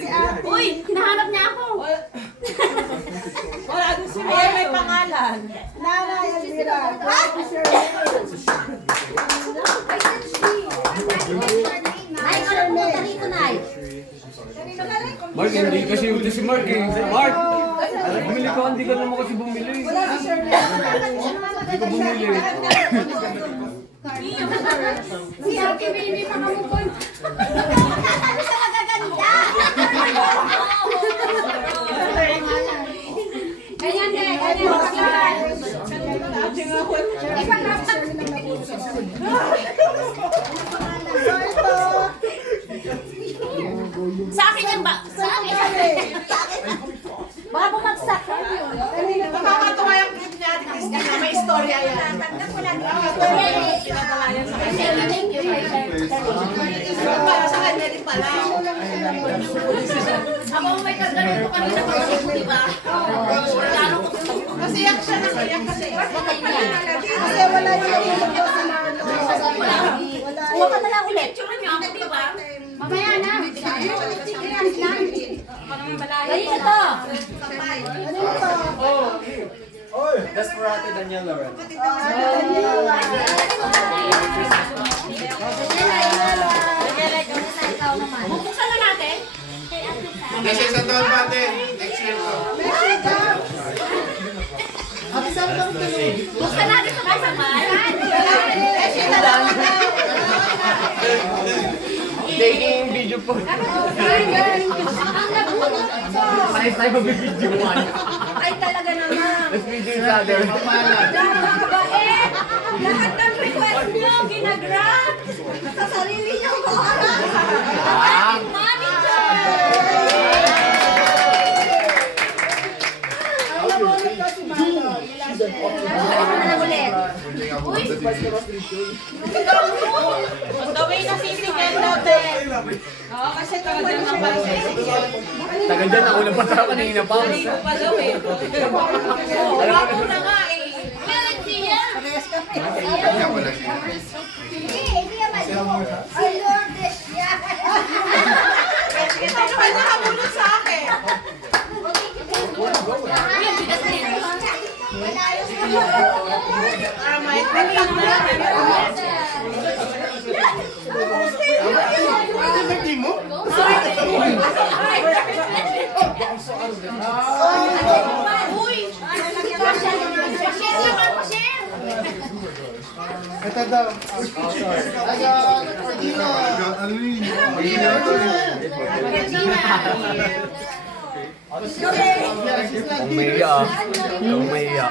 Uy, nahanap niya ako. Wala doon si May, may pangalan. Nanay Elvira. Nay, ikaw na pumunta rito, Nay. Mark, hindi kasi uto si Mark eh. Mark! Bumili ka, hindi ka naman kasi bumili. Wala si Shirley. Hindi ko bumili. Si Ate Baby pa kamukon. Sabi siya magaganda. Ganyan din, ganyan. Sa akin yan ba? Sa akin. Baka bumagsak. Nakakatawa yung clip niya, Ate Christian, na may istorya yan. Para sa kanya din pala. Ako may kagano'n ko kanina pag di ba? Lalo ko Kasi yak siya nakayak kasi. Kasi wala yung tulog ko sa Marlo. Kuha ka na lang ulit. Tsura niyo ako, di ba? Mamaya na. Gaya na to. Ano yun to? That's for Ate Daniel Lauren. Bubuksan na natin. Kasi sa taon pa natin, next year to. Buksan natin sa kasama. Taking video po. Ayos tayo mag-video mo. Ay, talaga naman. Let's video each other. Bakit? Lahat ng request niyo, ginagrant. Sa sarili niyo ko. Manager! Ang nabulit ko si Marlo. Ano na ulit? Uy! On the way na sisikin daw, te. Oo, kasi tagal na pala sa sisikin. Tagal dyan, nakulang pa tayo kanina pa. Maligo pa daw eh. Wala ko na nga eh. Meron siya! Kaya wala siya. Hindi naman. Ay, Lord, siya! Ito naman nakabulot sa akin. May talang na. Uy! Pa-share naman, pa-share! Ito daw. Ano Kung maiya. Kung maiya.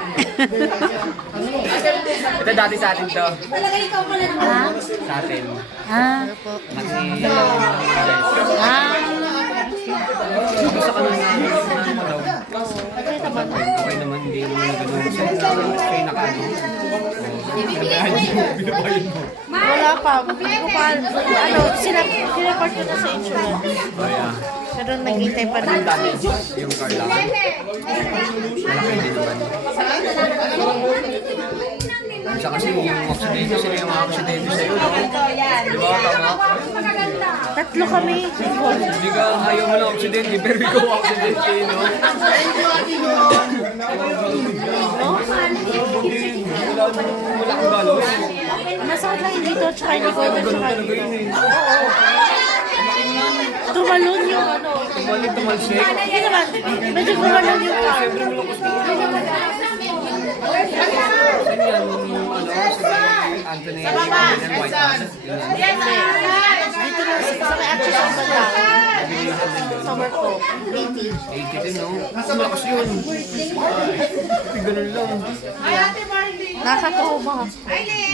Ito dati sa atin to. Talaga ikaw pala naman. Sa atin. Gusto ka na okay naman, hindi naman gano'n. Okay na ka. Wala pa. Hindi ko pa, sinapart ko na sa insurance. Pero naghintay pa rin. Yung car lang. Malaki din naman. Sa kasi yung aksidente, sila yung mga aksidente sa'yo, no? Di ba? Tama? Tatlo kami. Hindi ka, ayaw mo ng aksidente, pero ikaw aksidente, no? Wala kang galos. Masakit lang dito, tsaka hindi ko ito, tsaka Talaga yun eh. tumalon yung ano. Tumalit, tumalsik. Hindi naman, medyo tumalon yung car. Siyempre mo lang gusto mo. Saan yan? Yung ano, si Anthony and White House. Dito na sa may access ng banda. Sa work ko. 80. 80 din, no? Malakas yun. Kasi ganun lang. Nakakatuwa.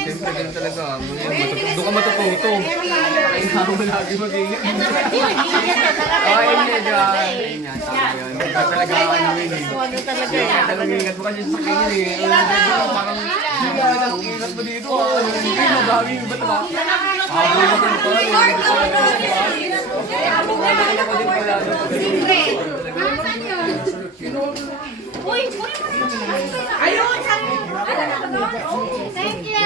Siyempre, ganun talaga. Doon ka matututo. Kaya mo lagi mag-ingat. Ay, hindi ka. Ayun yan, tama yun. Hindi ka talaga ano yun eh. Ano talaga yan. Talagang ingat mo kasi sa kanya eh. Parang, hindi ka ang ingat mo dito ah. Hindi mo gawin. Ba't ba? Habol mo ka pa. Uy! Ayun! Thank you!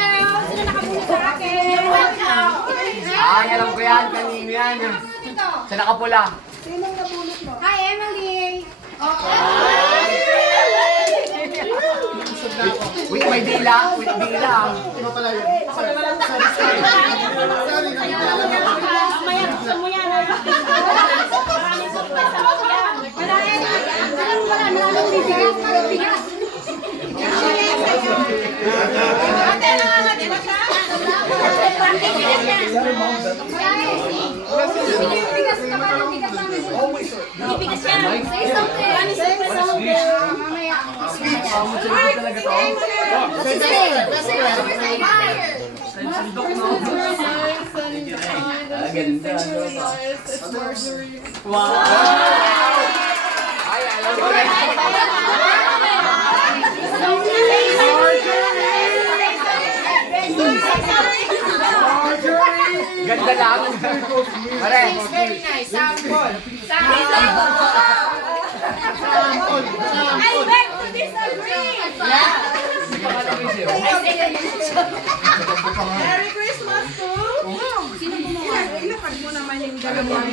Sila nakabuli sa akin! You're welcome! Ay, alam ko yan. Kanino yan. Sa nakapula. Sinong nabulot mo? Hi, Emily! Wait, may dila. Wait, dila. Mamaya gusto mo yan ha. Maraming surprise sa loob yan. Wala, bigas. Ate, nangangati ba siya? Bigas ka ba ng bigas namin? Bibigas yan. Say something. Mamaya. Talaga to. Ganda. Wow! Ay, alam ko. Ganda lang. Pare. Very nice. Sample. I beg to disagree! Merry Christmas to... Ilapag mo naman yung dalawang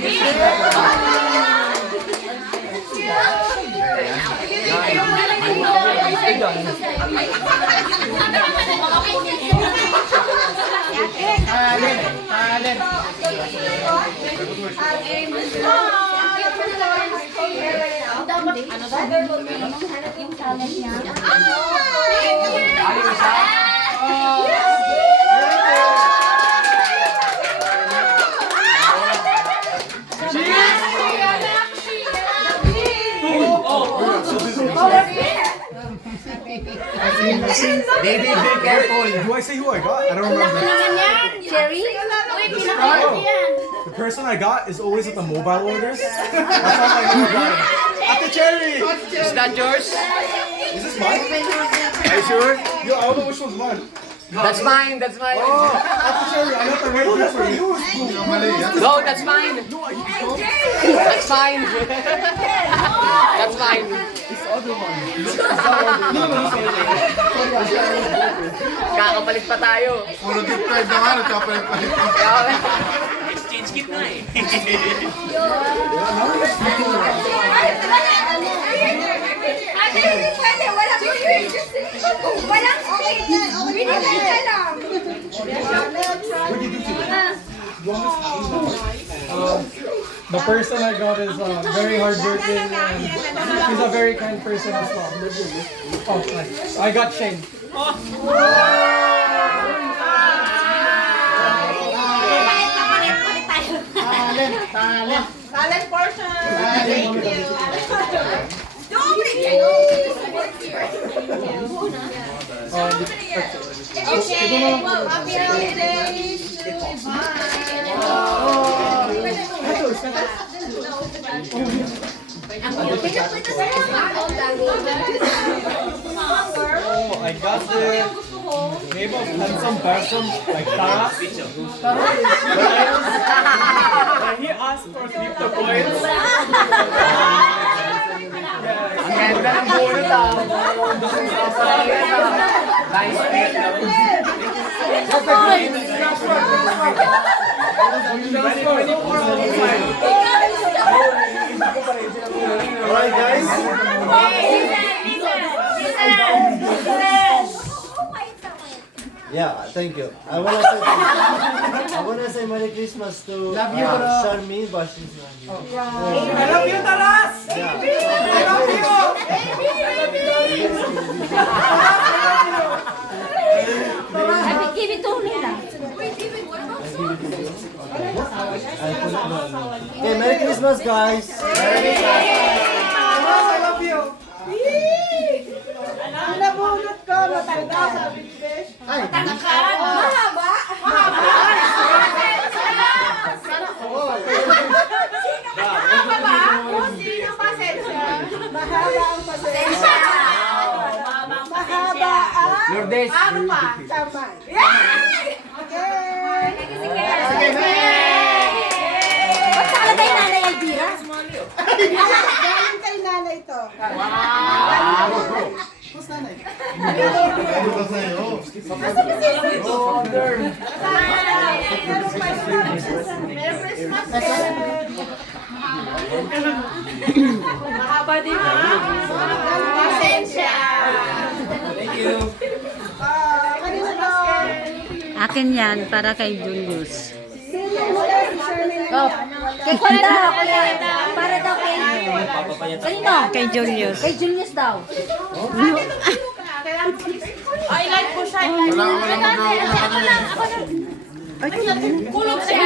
David, be careful. Do I say who I got? I don't remember. Cherry? The person I got is always at the mobile orders. That's how I know I got it. At the cherry! Is that yours? Is this mine? Are you sure? Yo, I don't know which one's mine. That's mine. That's mine. Oh, at the cherry, I got the right one for you. No, that's mine. That's fine. That's fine. Kakapalit pa tayo. Puro gift card na nga, nagkapalit-palit. Exchange kit na eh. Ate, hindi pwede. Walang walang okay. Binigay ka lang. The person I got is very hardworking and he's a very kind person as well. Oh, nice. I got Shane. talent portion. Thank you. Okay. Happy holidays. Oh, I got the name of handsome person like Tara. And he asked for crypto coins. Ang ganda ng bunot ah. Nice fit. Alright guys. Yeah, thank you. I wanna say Merry Christmas to Charmy, but she's not here. I love you, Taras. I love you. Give it to Nila. Okay, Merry Christmas, guys. I love you. Ang nabunot ko, matanda sa Bangladesh. Mahaba. Mahaba ang pasensya. Mahaba ang Lourdes. kamay. Okay. Ba't nakalagay Nanay Elvira? Galing kay nanay to. Ano ba sa'yo? Mahaba din ba? Pasensya. Thank you. Akin yan, para kay Julius. Oh, kay Kwan daw, para daw kay... Kanino? Kay Julius. Kay Julius daw. Ay, like po siya. Wala ka lang mag-ano. Kulog siya.